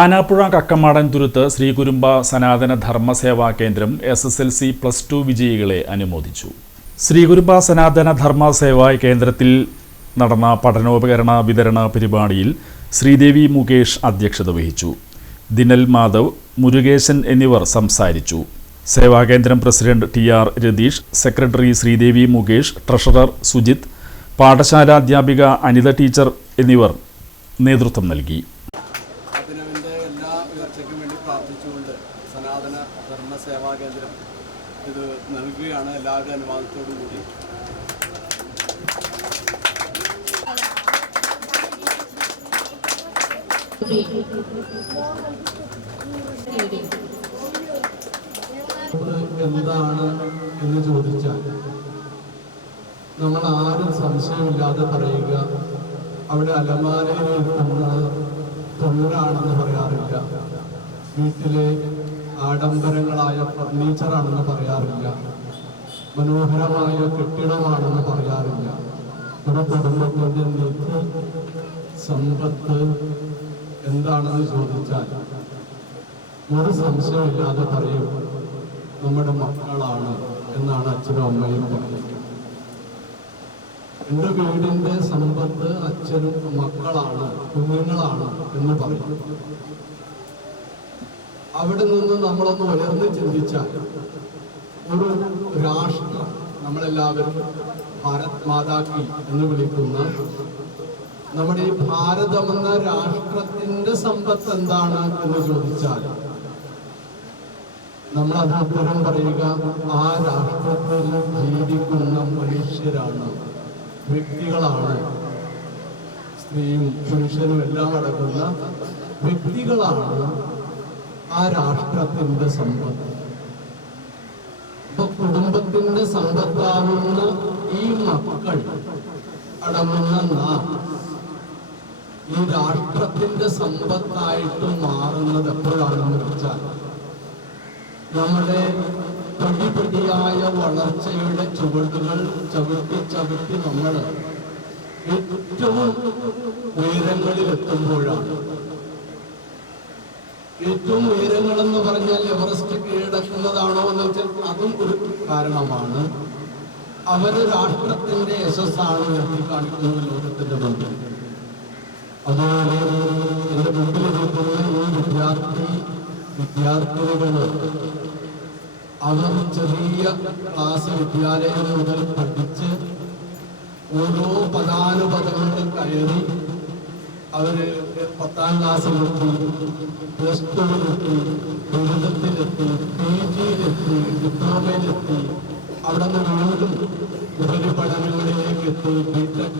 ആനാപ്പുഴ കക്കമാടൻ തുരുത്ത് ശ്രീ കുരുമ്പ സനാതന ധർമ്മസേവാ കേന്ദ്രം SSLC +2 വിജയികളെ അനുമോദിച്ചു. ശ്രീ കുരുമ്പ സനാതന ധർമ്മസേവാ കേന്ദ്രത്തിൽ നടന്ന പഠനോപകരണ വിതരണ പരിപാടിയിൽ ശ്രീദേവി മുകേഷ് അധ്യക്ഷത വഹിച്ചു. ദിനൽ മാധവ്, മുരുകേശൻ എന്നിവർ സംസാരിച്ചു. Sevakendram president TR Ratheesh, secretary Sreedevi Mukesh, treasurer Sujith, പാഠശാല അധ്യാപിക അനിത ടീച്ചർ എന്നിവർ നേതൃത്വം നൽകി. എല്ലാ ഉയർച്ചയ്ക്കും വേണ്ടി പ്രാർത്ഥിച്ചുകൊണ്ട് സനാതന ധർമ്മ സേവാ കേന്ദ്രം ഇത് നൽകുകയാണ്. എല്ലാവരുടെ അനുവാദത്തോടു കൂടി എന്താണ് എന്ന് ചോദിച്ചാൽ നമ്മൾ ആരും സംശയമില്ലാതെ പറയുക, അവിടെ അലമാരയിൽ നിൽക്കുന്നത് തൊഴിലാണെന്ന് പറയാറില്ല, വീട്ടിലെ ആഡംബരങ്ങളായ ഫർണിച്ചറാണെന്ന് പറയാറില്ല, മനോഹരമായ കെട്ടിടമാണെന്ന് പറയാറില്ല. ഒരു കുടുംബത്തിൻ്റെ നിധി സമ്പത്ത് എന്താണെന്ന് ചോദിച്ചാൽ ഒരു സംശയമില്ലാതെ പറയും, നമ്മുടെ മക്കളാണ് എന്നാണ് അച്ഛനും അമ്മയും പറയുന്നത്. എൻ്റെ വീടിൻ്റെ സമ്പത്ത് അച്ഛനും മക്കളാണ്, കുഞ്ഞുങ്ങളാണ് എന്ന് പറയും. അവിടെ നിന്ന് നമ്മളൊന്ന് ഉയർന്ന് ചിന്തിച്ചാൽ ഒരു രാഷ്ട്രം, നമ്മളെല്ലാവരും ഭാരത് മാതാ കി എന്ന് വിളിക്കുന്ന നമ്മുടെ ഈ ഭാരതമെന്ന രാഷ്ട്രത്തിൻ്റെ സമ്പത്ത് എന്താണ് എന്ന് ചോദിച്ചാൽ നമ്മളത് ഉത്തരം പറയുക, ആ രാഷ്ട്രത്തിൽ ജീവിക്കുന്ന മനുഷ്യരാണ്, വ്യക്തികളാണ്. സ്ത്രീയും പുരുഷനും എല്ലാം അടങ്ങുന്ന വ്യക്തികളാണ് ആ രാഷ്ട്രത്തിൻ്റെ സമ്പത്ത്. അപ്പൊ കുടുംബത്തിന്റെ സമ്പത്താവുന്ന ഈ മക്കൾ അടങ്ങുന്ന നാം ഈ രാഷ്ട്രത്തിന്റെ സമ്പത്തായിട്ട് മാറുന്നത് എപ്പോഴാണെന്ന് വെച്ചാൽ നമ്മുടെ പടിപടിയായ വളർച്ചയുടെ ചുവടുകൾ ചവിട്ടി നമ്മൾ ഏറ്റവും ഉയരങ്ങളിലെത്തുമ്പോഴാണ്. ഏറ്റവും ഉയരങ്ങളെന്ന് പറഞ്ഞാൽ എവറസ്റ്റ് കീഴടക്കുന്നതാണോ എന്ന് വെച്ചാൽ അതും ഒരു കാരണമാണ്. അവര് രാഷ്ട്രത്തിന്റെ യശസ്സാണ് ഉയർത്തിക്കാണിക്കുന്നത് ലോകത്തിന്റെ മുമ്പിൽ. അതുപോലെ എൻ്റെ മുമ്പിലിരിക്കുന്ന ഈ വിദ്യാർത്ഥിനികള് അവർ ചെറിയ ക്ലാസ് വിദ്യാലയം മുതൽ പഠിച്ച് ഓരോ പദാനുപദങ്ങളിൽ കയറി അവര് 10ാം ക്ലാസ്സിലെത്തി, +2-ലെത്തി, ബിരുദത്തിലെത്തി, PG-യിലെത്തി, ഡിപ്ലോമയിലെത്തി, അവിടെ നിന്ന് വീണ്ടും ഉപരിപഠനങ്ങളിലേക്ക് എത്തി, BTech